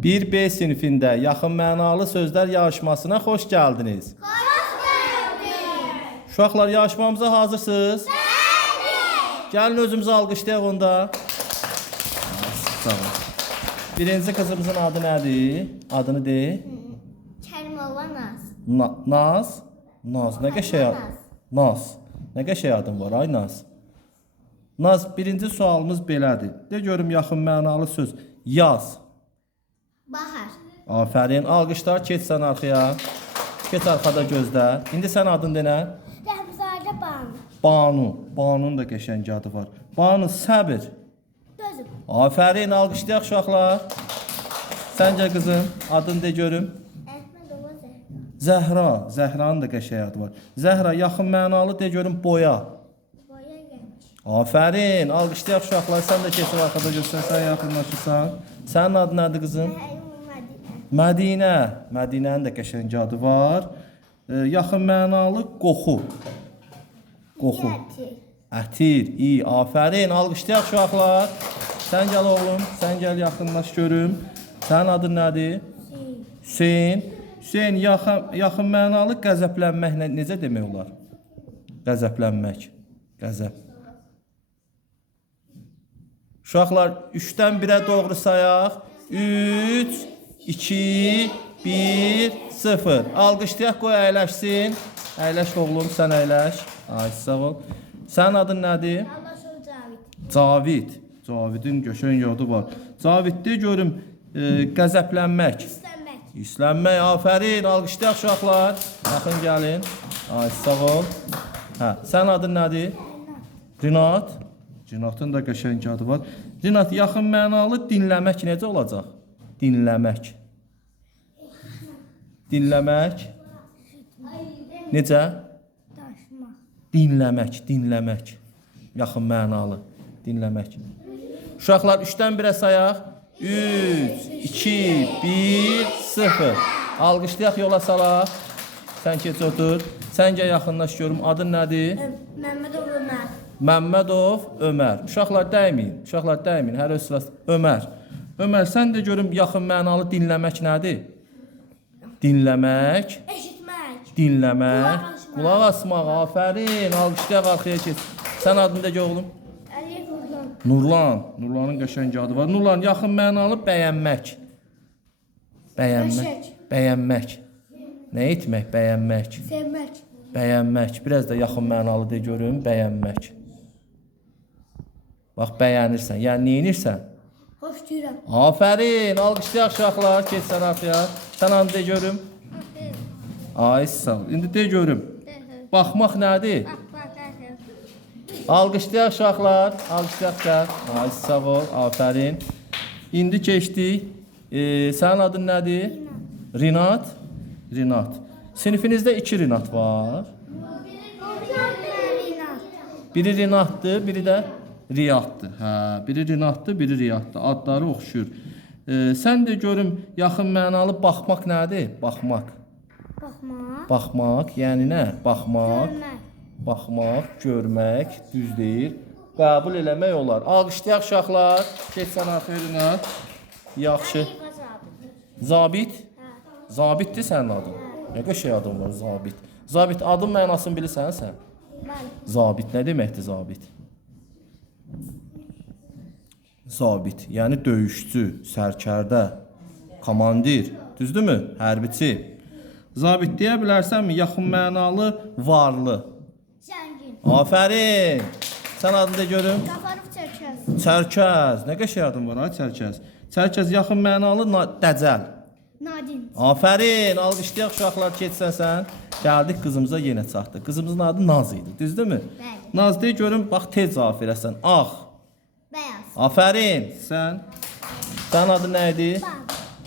1B sinifində yaxın mənalı sözlər yarışmasına xoş gəldiniz. Uşaqlar, yarışmamıza hazırsınız? Gəlin özümüzü alqışlayaq onda. Sağ olun. Birinci kızımızın adı nədir? Adını de. Kərimova Naz. Naz? Naz. Nə qəşəng ad? Naz. Nə qəşəng adın var ay Naz? Naz, birinci sualımız belədir. De görüm yaxın mənalı söz. Yaz. Bahar. Afərin. Alqışlar, keç sən arxaya. Keç arxada gözlə. İndi sən adın denə? Rəhmzadə Banu. Banu. Banunun da qəşəng adı var. Banu, səbir. Gözüm. Afərin. Alqışlayaq uşaqlar. Səncə qızım, adını de görüm. Əhmədova Zəhra. Zəhra. Zəhranın da qəşəng adı var. Zəhra, yaxın mənalı de görüm boya. Boya Gənc. Afərin. Alqışlayaq uşaqlar. Sən də keçir arxada göstərsən, yaxınlaşırsan. Sənin adın nədir qızım? Mədinə. Mədinənin də qəşəng adı var. Yaxın mənalı qoxu. Qoxu. Ətir. İyi. Afərin. Alqışlayaq uşaqlar. Sən gəl oğlum. Sən gəl yaxınlaş görüm. Sənin adın nədir? Hüseyn. Hüseyn, yaxın mənalı qəzəblənmək necə demək olar? Qəzəblənmək. Qəzəb. Uşaqlar, 3-dən 1-ə doğru sayaq. 3, 2, 1, 0. Alqışlayaq, qoy əyləşsin. Əyləş oğlum, sən əyləş. Ay, sağ ol. Sənin adın nədir? Allahşov Cavid. Cavid. Cavidin qəşəng adı var. Caviddə görüm qəzəblənmək. İstənmək. İslənmək, afərin. Alqışlayaq uşaqlar. Yaxın gəlin. Ay, sağ ol. Hə, sənin adın nədir? Rinat. Rinatın da qəşəng adı var. Rinat, yaxın mənalı dinləmək necə olacaq? Dinləmək. Dinləmək. Necə? Daşmaq. Dinləmək, dinləmək. Yaxın mənalı. Dinləmək. Uşaqlar, 3-dən 1-ə sayaq. 3, 2, 1, 0. Alqışlayaq, yola salaq. Sən keç otur. Səncə yaxınlaş görüm. Adın nədir? Məmmədov Ömər. Məmmədov Ömər. Uşaqlar dəyməyin. Uşaqlar dəyməyin. Hər öz sırası. Ömər. Ömər, sən də görüm yaxın mənalı dinləmək nədir? Dinləmək. Eşitmək. Dinləmək. Qulaq asmaq. Afərin. Alqışlayaq, arxaya keç. Sən adını da gör oğlum. Əliyev Nurlan. Nurlan. Nurlanın qəşəng adı var. Nurlan, yaxın mənalı bəyənmək. Bəyənmək. Qəşəng. Bəyənmək. Nə etmək? Bəyənmək. Sevmək. Bəyənmək. Biraz da yaxın mənalı de görüm. Bəyənmək. Bax, bəyənirsən. Yəni, neyinirsən? Xoş deyirəm. Afərin. Alqışlayaq uşaqlar. Keç sən arxaya. Sən anı de görüm. Ay, sağ ol. İndi de görüm. Baxmaq nədir? Alqışlayaq uşaqlar. Alqışlayaq gəl. Ay, sağ ol. Afərin. İndi keçdik. Sənin adın nədir? Rinat. Rinat. Sinifinizdə 2 Rinat var. Biri Rinatdır, biri də Riyaddır. Hə, biri Rinatdır, biri Riyaddır. Adları oxşuyur. Sən də görüm yaxın mənalı baxmaq nədir? Baxmaq. Baxmaq. Baxmaq, yəni nə? Baxmaq. Görmək. Baxmaq, görmək, düz deyil. Qəbul eləmək olar. Alqışlayaq uşaqlar. Keçsən arxaya Rinat. Yaxşı. Zabit. Zabitdir sənin adın. Nə qəşəng adın var, Zabit. Zabit, adın mənasını bilirsən sən? Bəli. Zabit nə deməkdir Zabit? Zabit, yəni döyüşçü, sərkərdə, komandir, düzdürmü? Hərbiçi. Zabit deyə bilərsənmi? Yaxın mənalı varlı. Zəngin. Afərin. Sən adını da görüm. Qafarov Çərkəz. Çərkəz. Nə qəşəng adın var, ay Çərkəz. Çərkəz yaxın mənalı dəcəl. Nadin. Afərin. Alqışlayaq uşaqlar, keçsən sən. Gəldik qızımıza yenə çatdıq. Qızımızın adı Naz idi, düzdürmü? Bəli. Naz deyə görüm, bax tez cavab verəsən. Ağ. Bəyaz. Afərin. Sənin adın nə idi?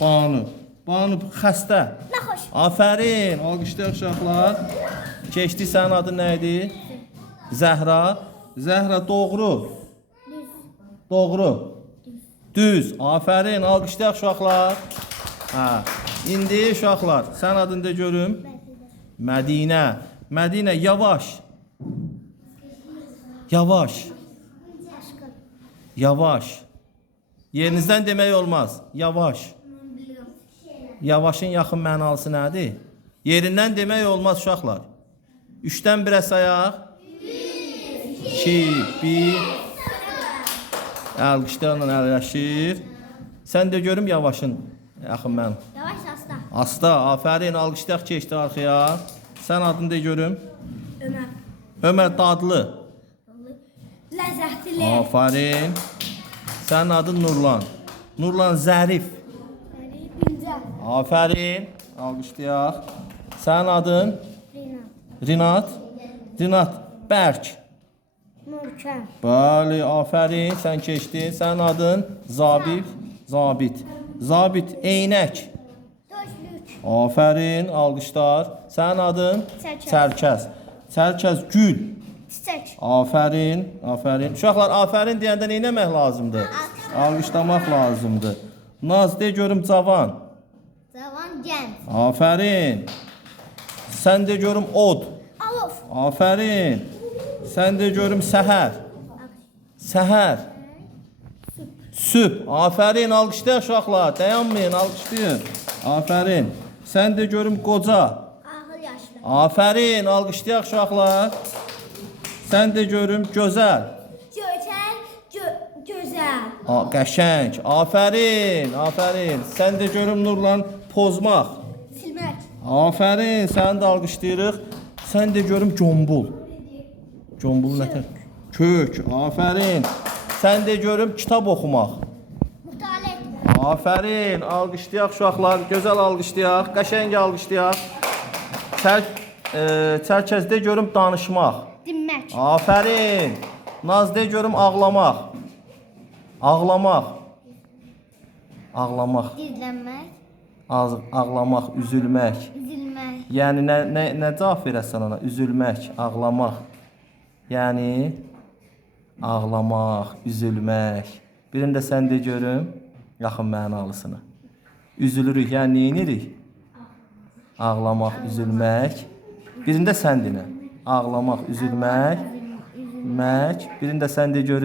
Banu. Banu xəstə. Naxoş. Afərin. Alqışlayaq uşaqlar. Keçdik, sənin adın nə idi? Zəhra. Zəhra doğru. Düz. Doğru. Düz. Afərin. Alqışlayaq uşaqlar. Hə. İndi uşaqlar, sən adını da görüm. Mədinə. Mədinə, yavaş. Yavaş. Aşkın. Yavaş. Yerinizdən demək olmaz. Yavaş. Yavaşın yaxın mənalısı nədir? Yerindən demək olmaz uşaqlar. 3-dən 1-ə sayaq. 2, 1. Alqışlarla əlləşir. Sən də görüm yavaşın yaxın mən. Yavaş hasta. Asta, afərin, alqışlayaq keçdi arxaya. Sən adını da görüm. Ömer. Ömər Dadlı. Lezzetli. Afərin. Sənin adın Nurlan. Nurlan Zərif. İnce. Afərin. Alqışlayaq. Sənin adın Rina. Rinat. Rinat Bərk. Mürkem. Bəli, afərin. Sən keçdin. Sənin adın Zabit. Zabit. Zabit Eynək. Dörtlük. Afərin. Alqışlar. Sənin adın Sərkəz. Sərkəz. Sərkəz Gül. Çiçek. Afərin. Afərin. Uşaqlar, afərin deyəndə nə etmək lazımdır? Alqışlamaq lazımdır. Naz de görüm cavan. Zaman genç. Afərin. Sən də görüm od. Alov. Afərin. Sən də görüm səhər. Səhər. Süb. Afərin. Alqışlayın uşaqlar. Dayanmayın, alqışlayın. Afərin. Sən də görüm qoca. Ağır yaşlı. Afərin. Alqışlayın uşaqlar. Sən də görüm gözəl. Göçer. Güzel. Qəşəng. Afərin. Afərin. Sən də görüm Nurlan pozmaq. Silmek. Afərin. Səni də alqışlayırıq. Sən də görüm gombul. Gombul nətər? Kök. Afərin. Sən də görüm kitab oxumaq. Muhtalet. Afərin. Alqışlayaq uşaqlar. Gözəl alqışlayaq. Qəşəng alqışlayaq. Çərkəzdə görüm danışmaq. Dinmek. Afərin. Nazdə görüm ağlamaq. Ağlamaq. Ağlamaq. Gizlenmek. Ağlamaq, üzülmək. Üzülmek. Yəni nə cavab verəsən ona? Üzülmək, ağlamaq. Yəni ağlamaq, üzülmək. Birində sən də görüm yaxın mənalısını. Üzülürük, yəni nə edirik? Ağlamaq, üzülmək. Birində sən denə. Ağlamaq, üzülmək. Birində sən də görüm.